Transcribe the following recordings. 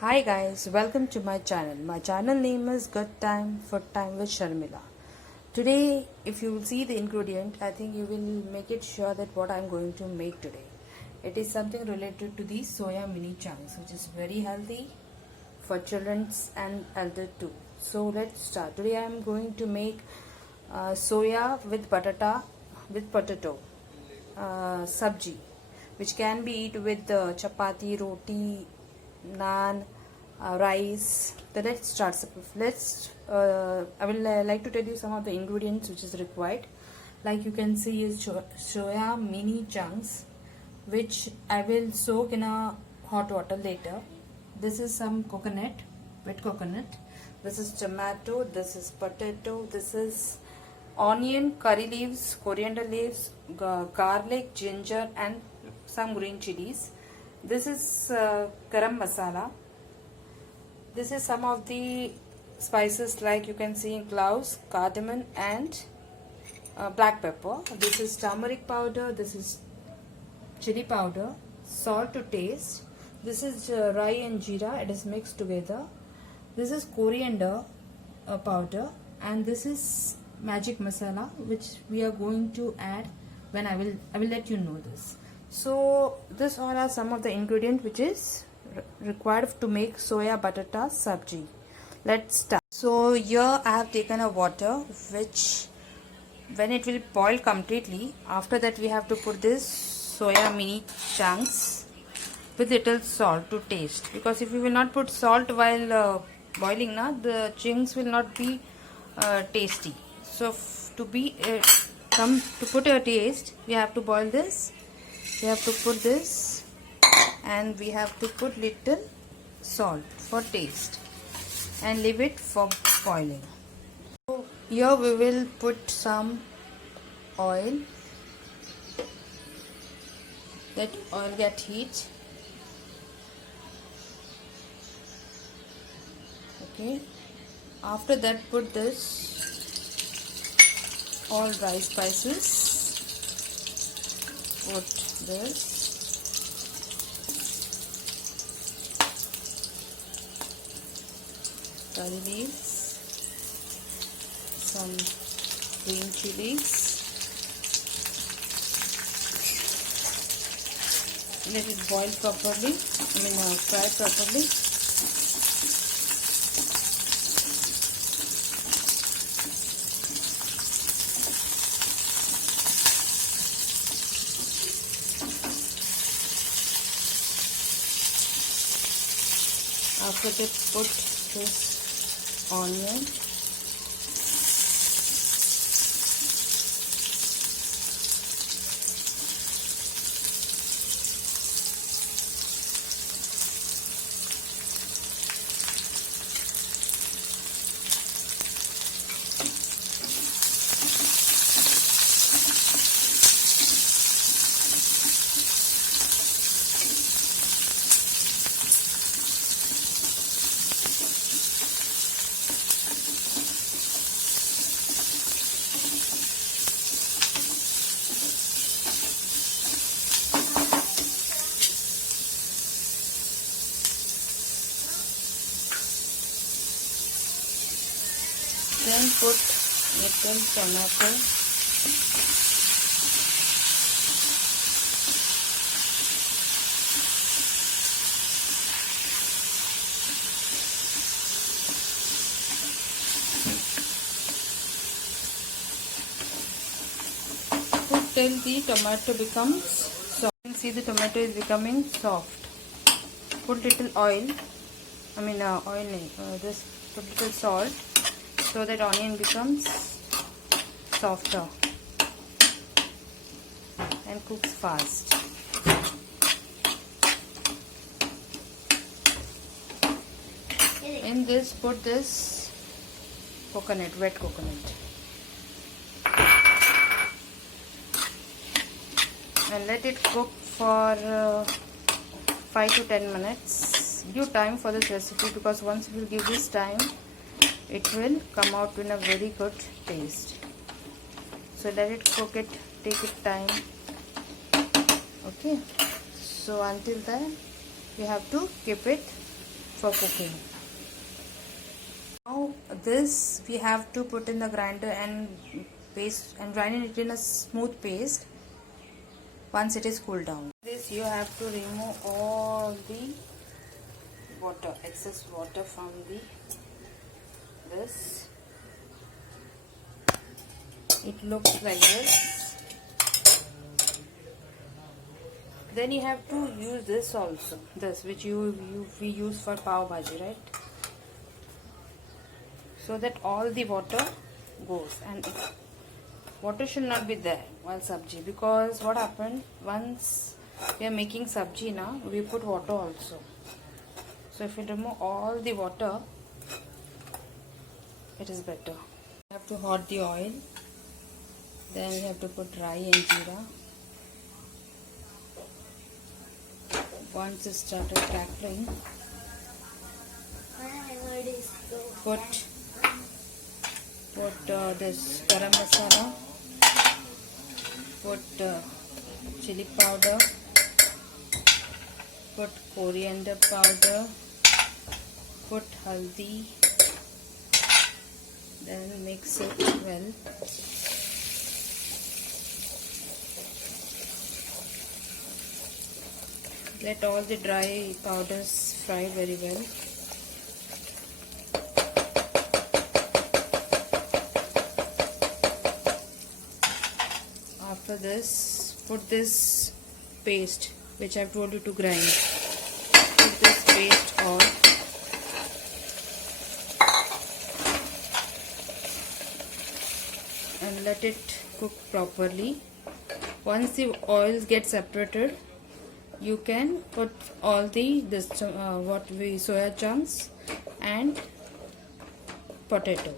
Hi guys, welcome to my channel. My channel name is Good Time Food Time with Sharmila. Today, if you will see the ingredient, I think you will make it sure that what I am going to make today. It is something related to the soya mini chunks, which is very healthy for children and elder too. So let's start. Today I am going to make soya with potato sabji, which can be eaten with chapati, roti, naan, rice. Then let's start. I will like to tell you some of the ingredients which is required. Like you can see is soya mini chunks, which I will soak in a hot water later. This is some coconut, wet coconut. This is tomato. This is potato. This is onion, curry leaves, coriander leaves, garlic, ginger, and some green chilies. This is garam masala. This is some of the spices like you can see in cloves, cardamom, and black pepper. This is turmeric powder. This is chili powder, salt to taste. This is rai and jeera. It is mixed together. This is coriander powder, and this is magic masala, which we are going to add when I will let you know this. So this all are some of the ingredients which is required to make soya batata sabji. Let's start. So here I have taken a water which when it will boil completely, after that we have to put this soya mini chunks with little salt to taste, because if we will not put salt while boiling the chunks will not be tasty. So to put a taste, we have to boil this. We have to put this, and we have to put little salt for taste and leave it for boiling. So here we will put some oil. Let oil get heat. Okay. After that, put this all dry spices. Put this, curry leaves, some green chilies. Let it boil properly. Fry properly. After that, put this onion, then put little tomato, put till the tomato becomes soft. You can see the tomato is becoming soft. Put little oil, just put little salt, so that onion becomes softer and cooks fast. In this, put this coconut, wet coconut, and let it cook for 5 to 10 minutes. Give time for this recipe, because once you give this time, it will come out in a very good taste. So let it cook it, take it time. Okay. So until then, you have to keep it for cooking. Now this we have to put in the grinder and paste and grind it in a smooth paste once it is cooled down. This you have to remove all the water, excess water from this. It looks like this. Then you have to use this also, this which we use for pav bhaji, right? So that all the water goes, and water should not be there while sabji, because what happened, once we are making sabji now, we put water also. So if you remove all the water, it is better. You have to hot the oil, then you have to put rayi and jeera. Once it started crackling, put this garam masala, put chili powder, put coriander powder, put haldi, then mix it well. Let all the dry powders fry very well. After this, put this paste which I have told you to grind. Put this paste on. And let it cook properly. Once the oils get separated, you can put all the soya chunks and potato.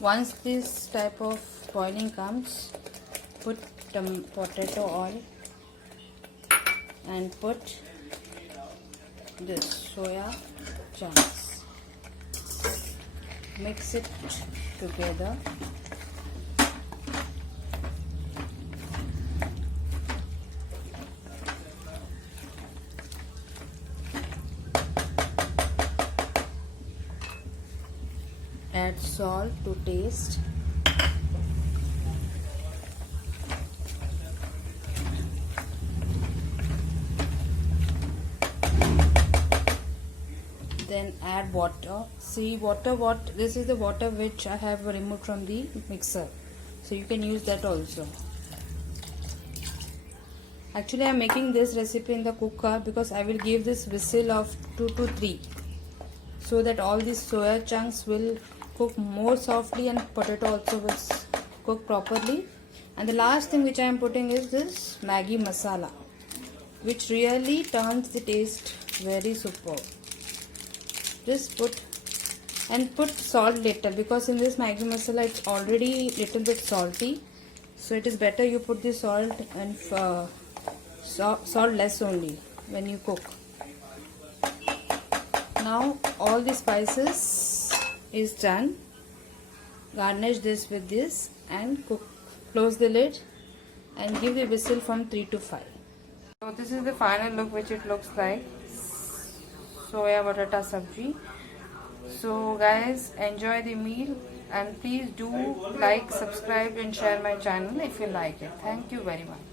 Once this type of boiling comes, put potato oil and put this soya chunks. Mix it together. Add salt to taste. Then add water. See this is the water which I have removed from the mixer, so you can use that also. Actually I am making this recipe in the cooker because I will give this whistle of 2 to 3, so that all these soya chunks will cook more softly and potato also will cook properly. And the last thing which I am putting is this Maggi masala, which really turns the taste very superb. Just put salt little, because in this Maggi masala it's already little bit salty, so it is better you put the salt and salt less only when you cook. Now all the spices is done. Garnish this with this and cook. Close the lid and give the whistle from 3 to 5. So this is the final look which it looks like. Soya batata sabji. So guys, enjoy the meal, and please do like, subscribe and share my channel if you like it. Thank you very much.